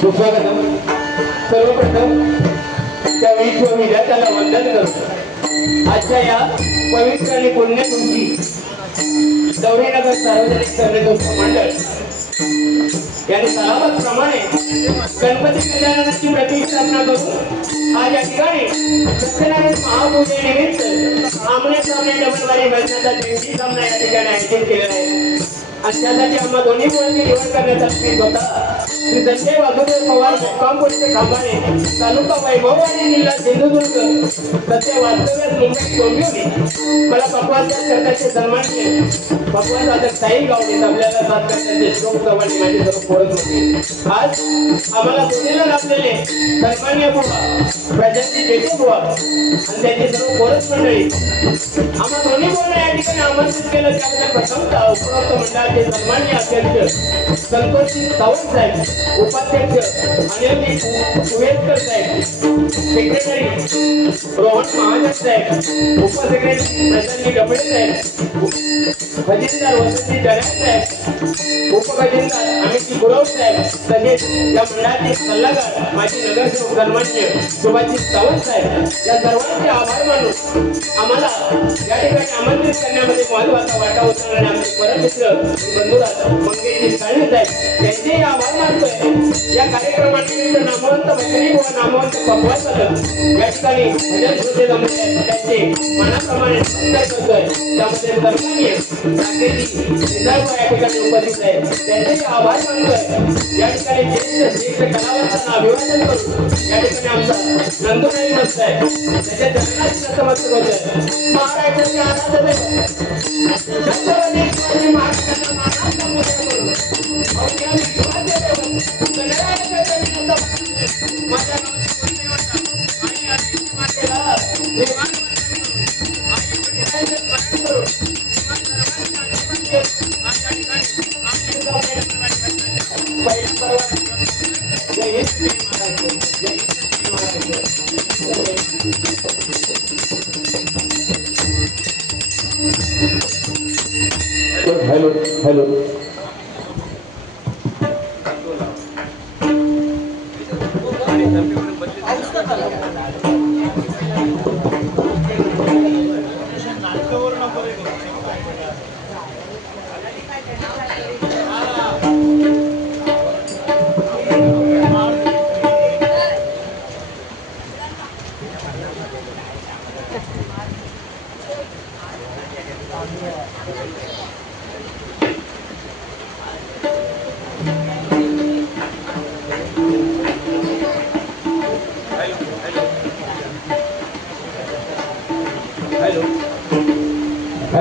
सुस्वागतम. सर्वप्रथम त्या विश्व विधात्याला वंदन करतो. आजच्या या पवित्र आणि पुण्यतिथी दौरीनगर सार्वजनिक सर्वोत्सव मंडळ यांनी सलामतप्रमाणे गणपती कल्याणाची प्रतिष्ठापना करून आज या ठिकाणी सत्यनारायण महापूजेनिमित्त आमने सामने डबलवारी भजनाचा दिवशी सामना या ठिकाणी आयोजित केलेला आहे. आणि त्यासाठी आम्हा दोन्ही मुलांची निवड करण्याचा स्थित होता. श्री संजय वाघोदेव पवार मुक्काम पोस्ट खांबाणे तालुका वैभववाडी जिल्हा सिंधुदुर्ग सध्या वास्तव्यात मुंबईत डोंबिवली. मला पक्वाचा करण्याचे सन्मान केले. पक्वाचा आता साई गावडे आपल्याला साथ करण्याचे श्लोक चव्हाणी माझी सर्व पोरत होते. आज आम्हाला सोनेला लाभलेले सन्मान्य बुवा प्रजाती जेठे बुवा आणि त्यांची सर्व पोरत मंडळी आम्हा दोन्ही बुवांना या ठिकाणी आमंत्रित केलं. त्यामध्ये प्रथमतः उपरोक्त मंडळाचे सन्मान्य अध्यक्ष संतोषजी सावंत साहेब, उपाध्यक्ष अनिल कुवेतकर साहेब, सेक्रेटरी रोहन महाजन साहेब, उपसेक्रेटरी प्रशांत डबळे साहेब, खजिनदार वसंतजी जऱ्या साहेब, उपखजिनदार अमित गुरव साहेब, तसेच या मंडळाचे सल्लागार माजी नगरसेवक सन्मान्य सुभाषजी सावंत साहेब या सर्वांचे आभार मानून आम्हाला या ठिकाणी आमंत्रित करण्यामध्ये महत्वाचा वाटा उचलणारे आमचे परममित्र बंधुराज मंगेशजी साळवे साहेब यांचे आभार मानतोय. या कार्यक्रमानिमित्त नामवंत मंत्री व नामवंत पकवान चालक या ठिकाणी भजन श्रोते जमले आहेत. त्यांचे मनाप्रमाणे सत्कार करतोय. त्यामध्ये सन्माननीय राकेशजी सिद्धार्थ या ठिकाणी उपस्थित आहेत. त्यांचे आभार मानतोय. या ठिकाणी ज्येष्ठ कलावंतांना अभिवादन करून या ठिकाणी आमचा नंदुराई मस्त आहे त्याच्या जन्माची नतमस्तक होतोय. महाराष्ट्राचे आराध्य छत्रपती महाराष्ट्राचा मानाचा मोठा करून माझ्या आणि आधी मातेला देवान हेलो हेलो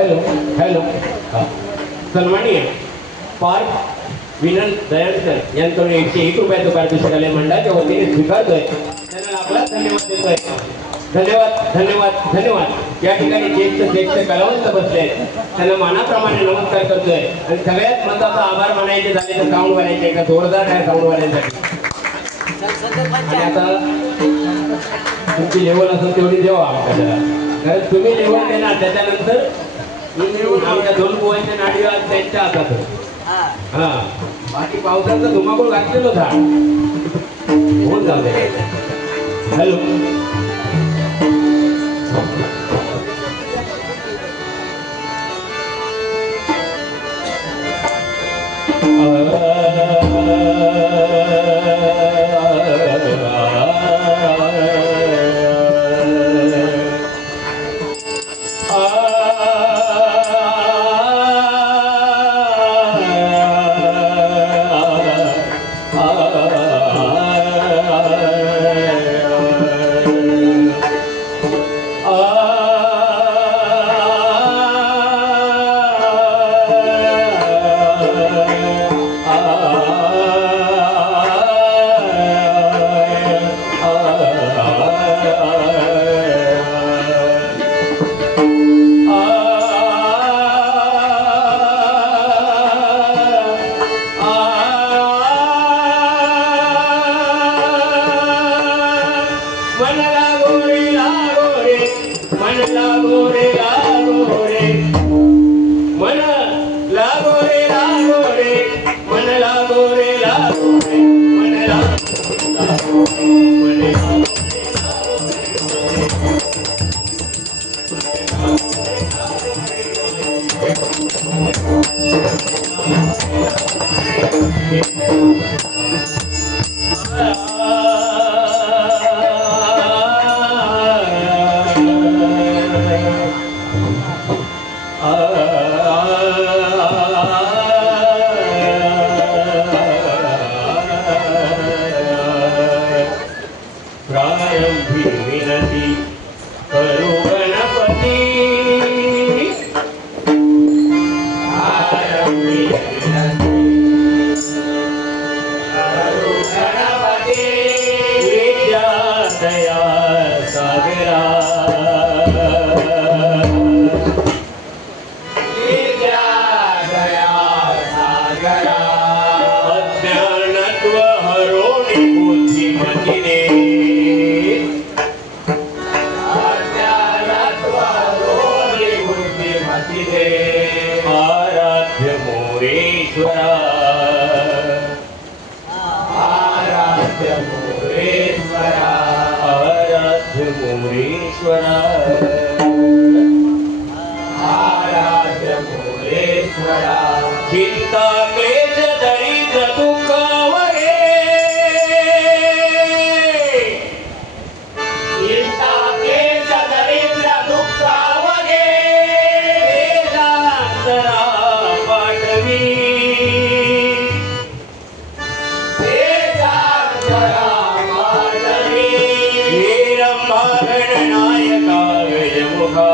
हॅलो हॅलो सन्माननीय पार्थ विनंत दयाळकर यांच्याकडून 101 रुपयाचं पारितोषिक मंडळाच्या वतीने स्वीकारतोय. त्यांना आपला धन्यवाद देतोय. धन्यवाद धन्यवाद धन्यवाद. या ठिकाणी ज्येष्ठ कलावंत बसले आहेत, त्यांना मानाप्रमाणे नमस्कार करतोय. आणि सगळ्यात महत्त्वाचा आभार मानायचे झाले तर साऊंड वाल्याचे एका जोरदार आहे साऊंड वाल्यांसाठी. आणि आता तुमची लेवल असेल तेवढी देवा आमच्या जरा, कारण तुम्ही लेवल देणार त्याच्यानंतर आमच्या 2 पोवांच्या नाडी त्यांच्या हातात. हा बाकी पावसाचं धुमाकूळ घातलेलो झाड होऊन जाऊ दे. हॅलो चिंता क्लेश दरिद्र दुःख वगे, चिंता क्लेश दरिद्र दुःख वगे, वेदांतरा पाठवी, वेदांतरा पाठवी, वीरंबा गणनायका गजमुखा,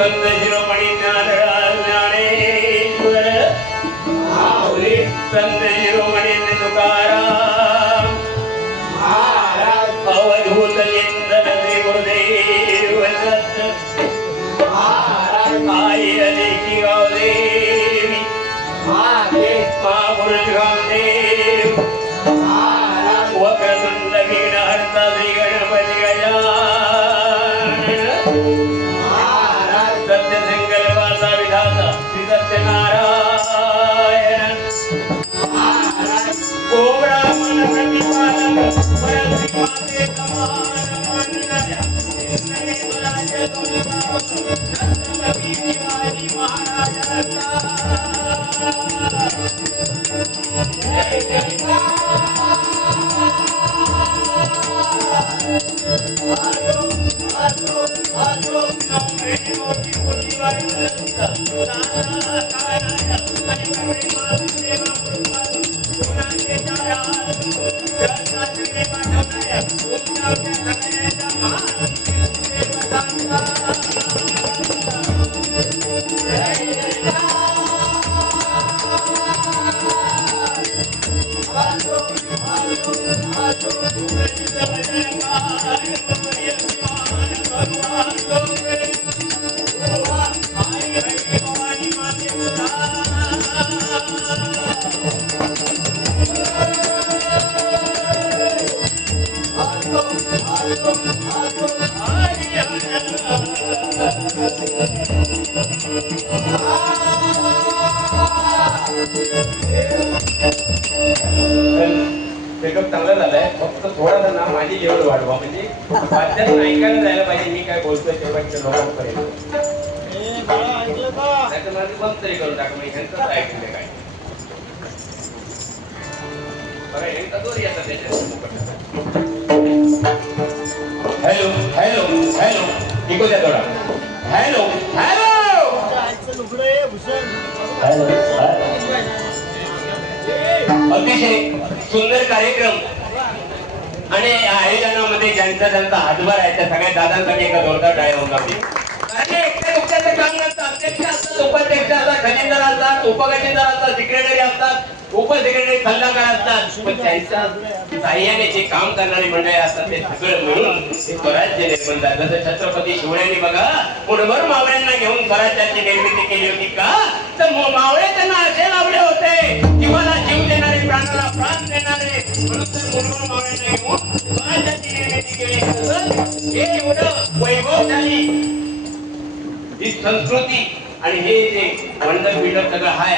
संत शिरोमणी ज्ञानेश्वर, संत शिरोमणी तुकाराम, अवधूत चिंतन श्री गुरुदेव ब्रेकअप चांगला झालाय, फक्त थोडा ना माझी एवढं वाढवा, म्हणजे वाद्यातून ऐकायला जायला पाहिजे मी काय बोलतोय शेवटच्या लोकांपर्यंत. नाही तर माझं बंद तरी करून टाका, मी ह्यांचंच ऐकले काय बरं ह्यांचा दोरी येतात त्याच्यात. हॅलो हॅलो हॅलो इको द्या थोडा. हॅलो हॅलो अतिशय सुंदर कार्यक्रम आणि आयोजनामध्ये ज्यांचा ज्यांचा हातभार आहे त्या सगळ्या दादांसाठी एका जोरदार टाळ्या होऊन जाते. कारण एकट्या दुसऱ्याचं काम नसतं. अध्यक्ष असतात, उपाध्यक्ष असतात, खजिनदार असतात, उपखजिनदार असतात, सेक्रेटरी असतात, उपसेक्रेटरी सल्लागार असतात, पण त्यांच्या साह्याने जे काम करणारी मंडळी असतात ते सगळं मिळून स्वराज्य निर्माण झालं. जसं छत्रपती शिवरायांनी बघा मुठभर मावळ्यांना घेऊन स्वराज्याची निर्मिती केली होती का, तर मावळे त्यांना असे लावले होते जीवाला जीव देणारे, प्राणाला प्राण देणारे, म्हणून तर मुठभर मावळ्यांना घेऊन स्वराज्याची निर्मिती केली. तसं हे एवढं वैभवशाली ही संस्कृती आणि हे जे मंडप बिंडप सगळं हाय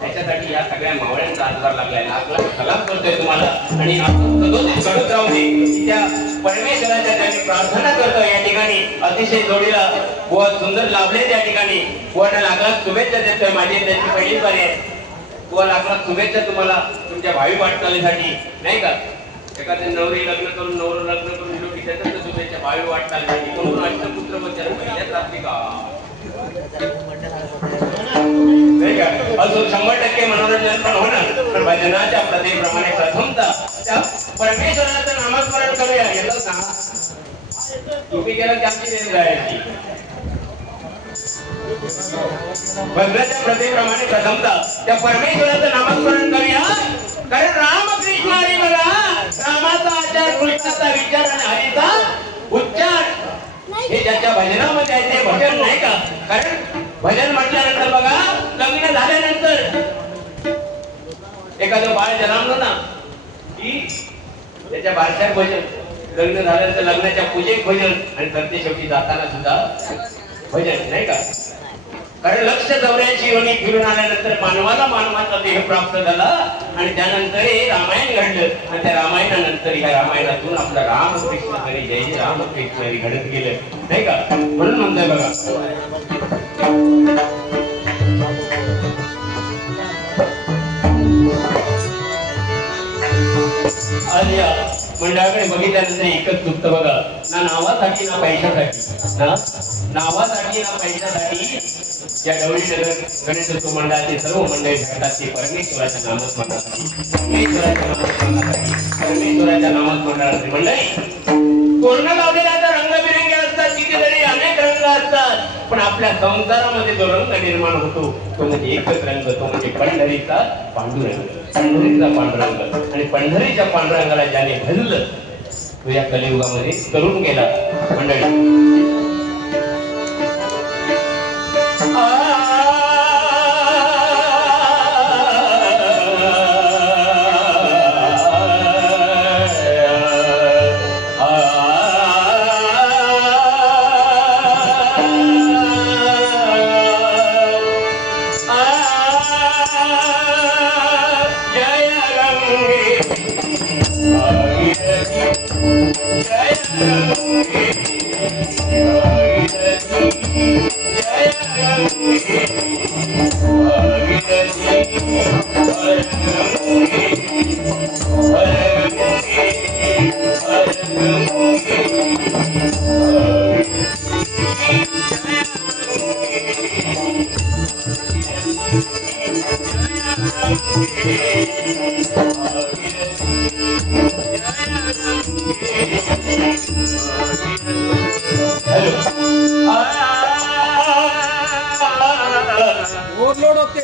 त्याच्यासाठी या सगळ्या मावळ्यांचा हातभार लागलाय. लाख लाख सलाम करतोय तुम्हाला आणि आपण सदोदित घडत राहू दे. त्या परमेश्वराच्या त्यांनी प्रार्थना करतो. या ठिकाणी अतिशय जोडीला बहुत सुंदर लाभले. त्या ठिकाणी बुवांना लाख लाख शुभेच्छा देतोय. माझी त्यांची पहिलीच बारी आहे. बुवा लाख लाख शुभेच्छा तुम्हाला तुमच्या भावी वाटचालीसाठी, नाही का. एखाद्या नवरी लग्न करून नवरं लग्न करून दिलो की त्याच्यात शुभेच्छा भावी वाटचालीसाठी. कोण अष्टपुत्र वगैरे पहिल्याच रात्री का असो 100% मनोरंजन पण होणार. पण भजनाच्या प्रथेप्रमाणे प्रथमतः त्या परमेश्वराचं नामस्मरण करूया. येतच ना तुम्ही केलं त्याची देण जायची. भजनाच्या प्रथेप्रमाणे प्रथमतः त्या परमेश्वराचं नामस्मरण करूया. कारण रामकृष्ण हरी बघा, रामाचा आचार, कृष्णाचा विचार आणि हरीचा उच्चार हे ज्याच्या भजनामध्ये आहे ते भजन, नाही का. कारण भजन म्हटल्यानंतर बघा लग्न झाल्यानंतर एखादं बाळ जन्मलं ना की त्याच्या बारशात भजन, लग्न झाल्यानंतर लग्नाच्या पूजेत भजन आणि सरते शेवटी जाताना सुद्धा भजन, नाही का. कारण लक्ष 84 योनी फिरून आल्यानंतर मानवाला मानवाचा देह प्राप्त झाला आणि त्यानंतर हे रामायण घडलं आणि त्या रामायणानंतर या रामायणातून आपला रामकृष्ण हरी जय जय रामकृष्ण हरी घडत गेलं, नाही का. म्हणून म्हणतोय बघा आज या मंडळाकडे बघितल्यानंतर एकच दुःख बघा, ना नावासाठी ना पैशासाठी, ना नावासाठी ना पैशासाठी या गौरी नगर गणेशोत्सव मंडळाचे सर्व मंडळी भेटतात ते परमेश्वराच्या नामस्मरणासाठी, परमेश्वराच्या नामस्मरणासाठी, परमेश्वराच्या नामस्मरणासाठी. मंडळी तोरणं लावलेला तर रंगबिरंगी असतात, कितीतरी अनेक रंग असतात, पण आपल्या संसारामध्ये जो रंग निर्माण होतो तो म्हणजे एकच रंग, तो म्हणजे पंढरीचा पांडुरंग, पंढरीचा पांडुरंग. आणि पंढरीच्या पांडुरंगाला ज्याने भजलं तो या कलियुगामध्ये करून गेला. मंडळी जय रंग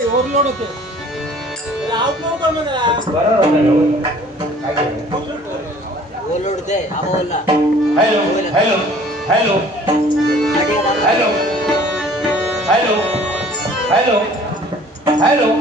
ओव्हरलोड होते आउटलोड कर म्हणा बरोबर ओव्हरलोड होते हा बोलला hello hello hello hello hello hello hello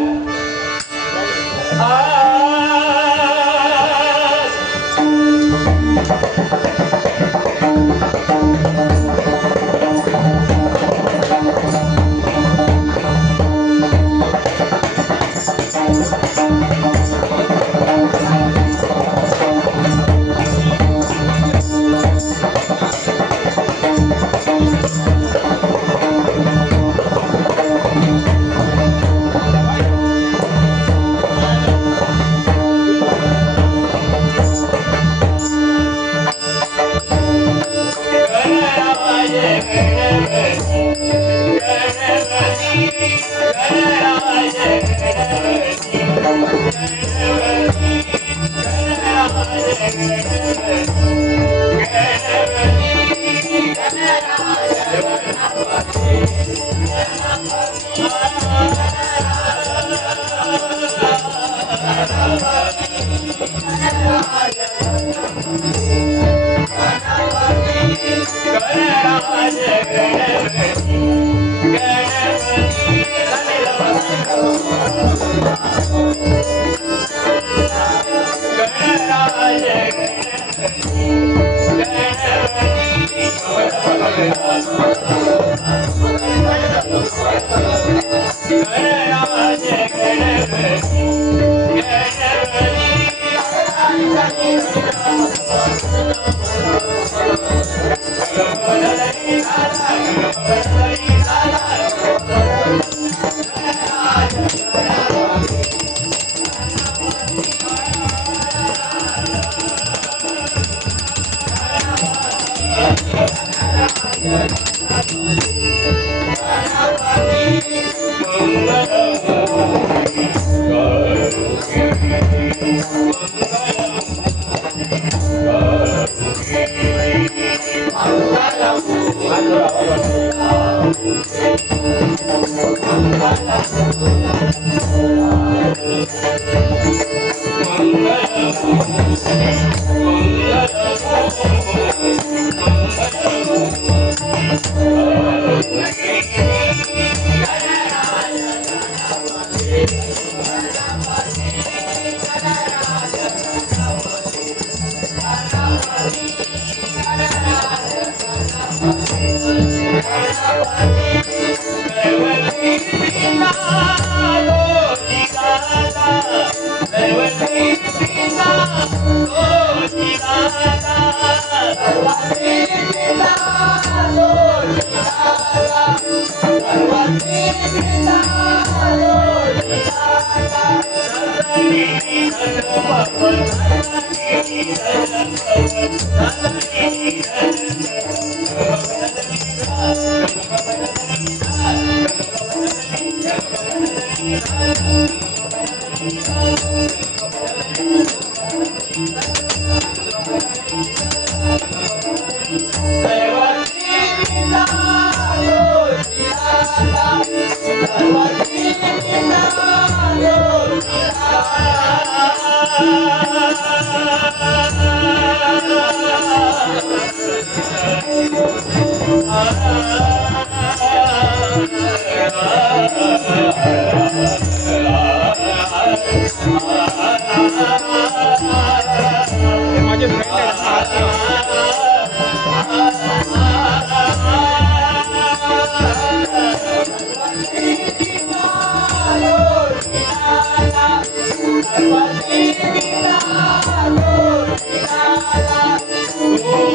Oh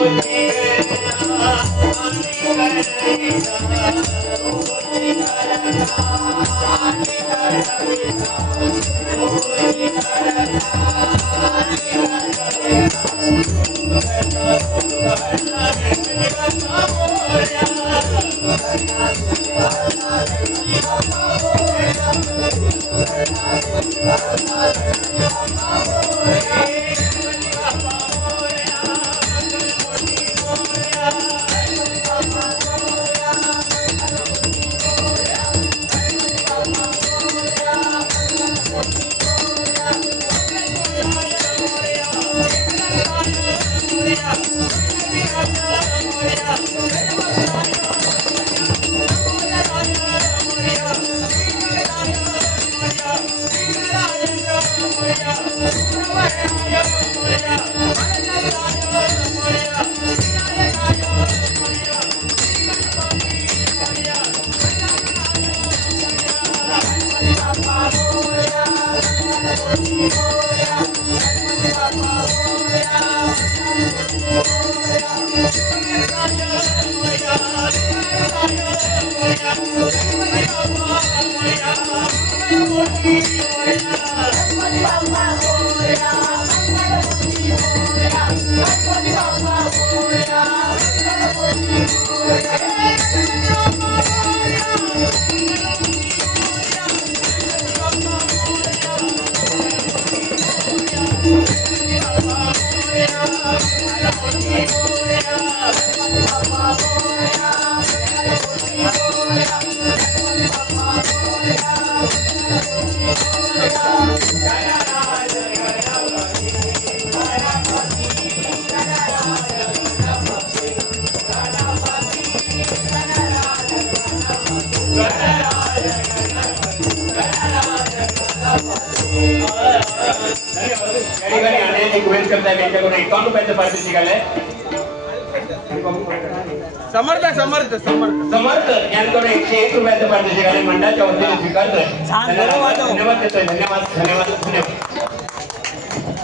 समर्थ समर्थ समर्थ समर्थ यांकडे 101 रुपयाचं पारितोषिक आहे मंडळाच्या वतीने स्वीकारतोय. छान, धन्यवाद. धन्यवाद देतोय. धन्यवाद धन्यवाद धन्यवाद.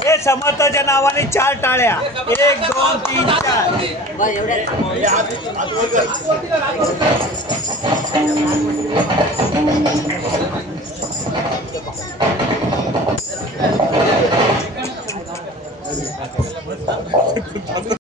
हे समर्थाच्या नावाने 4 टाळ्या 1 2 3 4